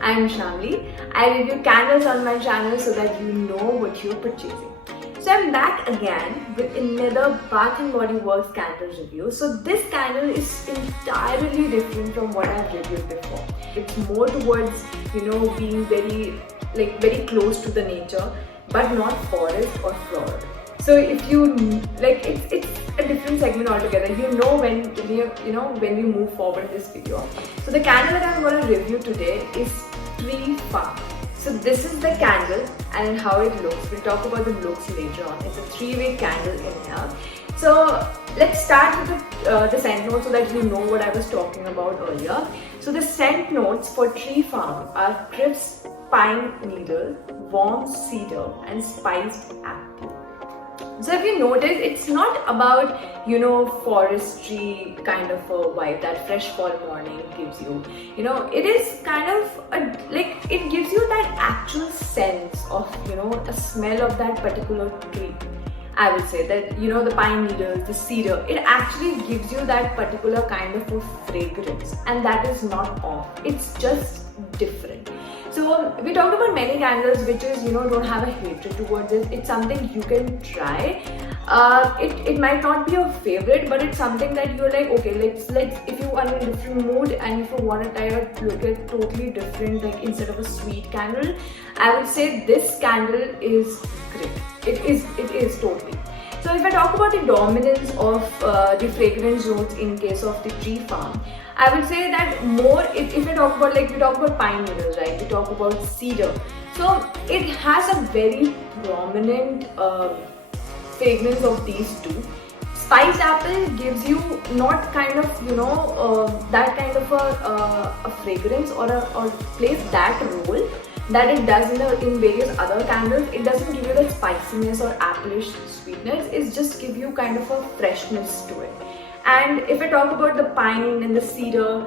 I am Shamli. I review candles on my channel so that you know what you're purchasing. So I'm back again with another Bath and Body Works candle review. So this candle is entirely different from what I've reviewed before. It's more towards, being very close to the nature, but not forest or floral. So if you it's a different segment altogether. When we move forward in this video. So the candle that I'm going to review today is Tree Farm. So this is the candle and how it looks. We'll talk about the looks later on. It's a 3-way candle in here. So let's start with the scent notes so that you know what I was talking about earlier. So the scent notes for Tree Farm are crisp pine needle, warm cedar and spiced apple. So if you notice, it's not about, forestry kind of a vibe that fresh fall morning gives you. It is kind of it gives you that actual sense of, a smell of that particular tree. I would say that, the pine needles, the cedar, it actually gives you that particular kind of a fragrance, and that is not off. It's just different. So we talked about many candles which is, don't have a hatred towards it. It's something you can try. It might not be your favorite, but it's something that you're like, okay, let's if you are in a different mood and if you want to try a totally different, instead of a sweet candle, I would say this candle is great. It is totally. So if I talk about the dominance of the fragrance notes in case of the Tree Farm, I would say that more, if we talk about, we talk about pine needles, right? We talk about cedar. So it has a very prominent fragrance of these two. Spiced apple gives you not kind of, that kind of a fragrance or plays that role that it does in various other candles. It doesn't give you the spiciness or appleish sweetness. It just gives you kind of a freshness to it. And if I talk about the pine and the cedar,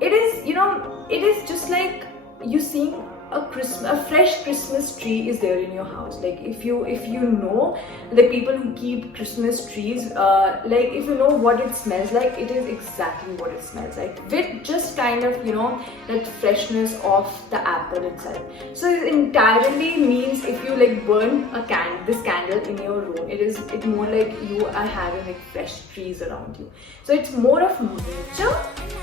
it is, it is just like you seeing a fresh Christmas tree is there in your house. If you know the people who keep Christmas trees, if you know what it smells like, it is exactly what it smells like, with just kind of that freshness of the apple itself. So it entirely means if you burn this candle in your room, it's more like you are having fresh trees around you. So it's more of nature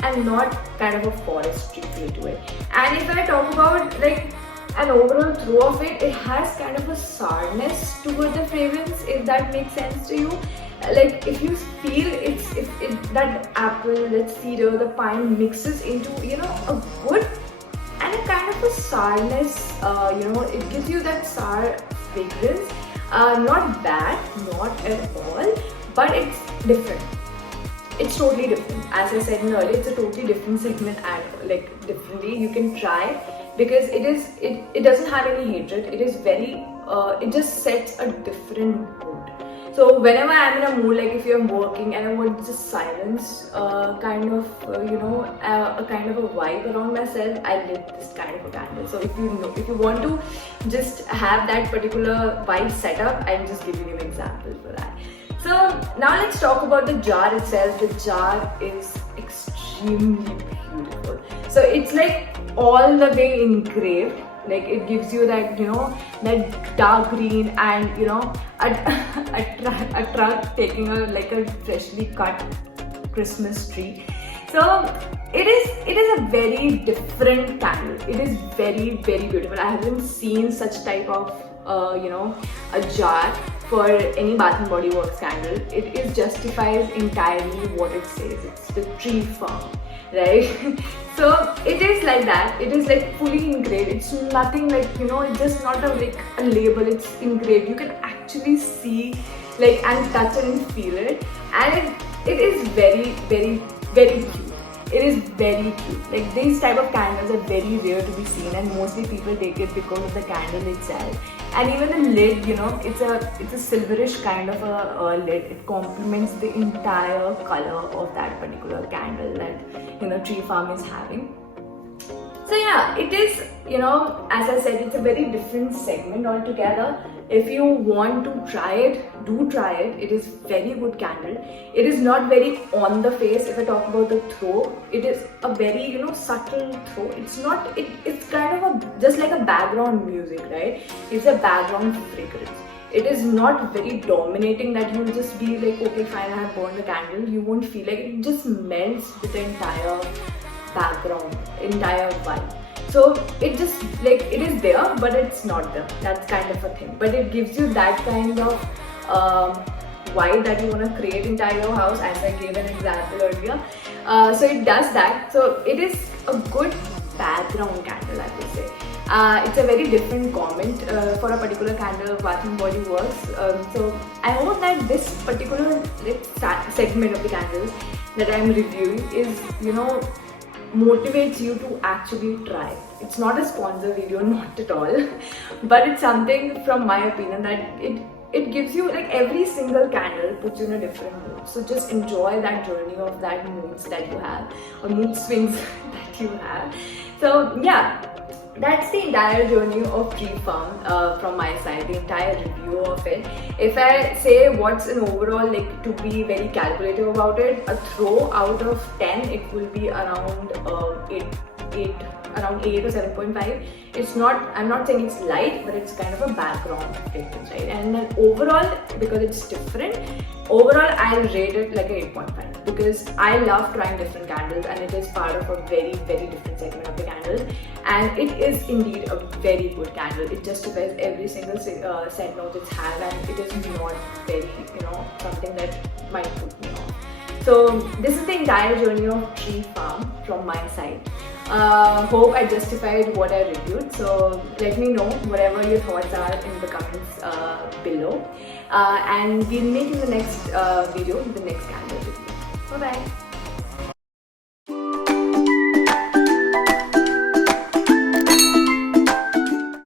and not kind of a forestry feel to it. And if I talk about an overall throw of it, it has kind of a sourness toward the fragrance, if that makes sense to you. If you feel that apple, that cedar, the pine mixes into a good and a kind of a sourness, it gives you that sour fragrance. Not bad, not at all, but it's different. It's totally different. As I said earlier, it's a totally different segment and differently you can try, because it doesn't have any hatred. It is very it just sets a different mood. So whenever I'm in a mood, if you're working and I want just silence, a kind of a vibe around myself, I lit this kind of a candle. So if you want to just have that particular vibe set up, I'm just giving you an example for that. So now let's talk about the jar itself. The jar is extremely beautiful. So it's all the way engraved. It gives you that that dark green and a truck taking a freshly cut Christmas tree. So it is a very different candle. It is very, very beautiful. I haven't seen such type of a jar for any Bath and Body Works candle. It justifies entirely what it says. It's the Tree Farm, right? So it is like that. It is fully engraved. It's nothing it's just not a label. It's engraved. You can actually see and touch it and feel it, and it is very, very, very cute. It is very cute. These type of candles are very rare to be seen, and mostly people take it because of the candle itself. And even the lid, it's a silverish kind of a lid. It complements the entire color of that particular candle that Tree Farm is having. So yeah, it is, as I said, it's a very different segment altogether. If you want to try it, do try it. It is very good candle. It is not very on the face. If I talk about the throw, it is a very, subtle throw. It's not, it's kind of just like a background music, right? It's a background fragrance. It is not very dominating that you'll just be like, okay, fine, I have burned the candle. You won't feel like it just melts with the entire background, entire vibe. So it just like, it is there, but it's not there. That's kind of a thing. But it gives you that kind of vibe that you want to create inside your house, as I gave an example earlier. So it does that. So it is a good background candle, I would say. It's a very different comment for a particular candle, Bath & Body Works. So I hope that this particular segment of the candles that I'm reviewing is, motivates you to actually try. It's not a sponsor video, not at all, but it's something from my opinion that it gives you, like, every single candle puts you in a different mood. So just enjoy that journey of that moods that you have, or mood swings that you have. So yeah, that's the entire journey of Tree Farm from my side, the entire review of it. If I say what's an overall, like, to be very calculative about it, a throw out of 10, it will be around 8 or 7.5. It's not, I'm not saying it's light, but it's kind of a background fragrance, right? And then overall, because it's different, overall I'll rate it like a 8.5, because I love trying different candles and it is part of a very, very different segment of the candles, and it is indeed a very good candle. It justifies every single scent note it has, and it is not very, something that might put me off. So this is the entire journey of Tree Farm from my side. Hope I justified what I reviewed. So let me know whatever your thoughts are in the comments below. And we'll meet in the next video with the next candle review. Bye bye.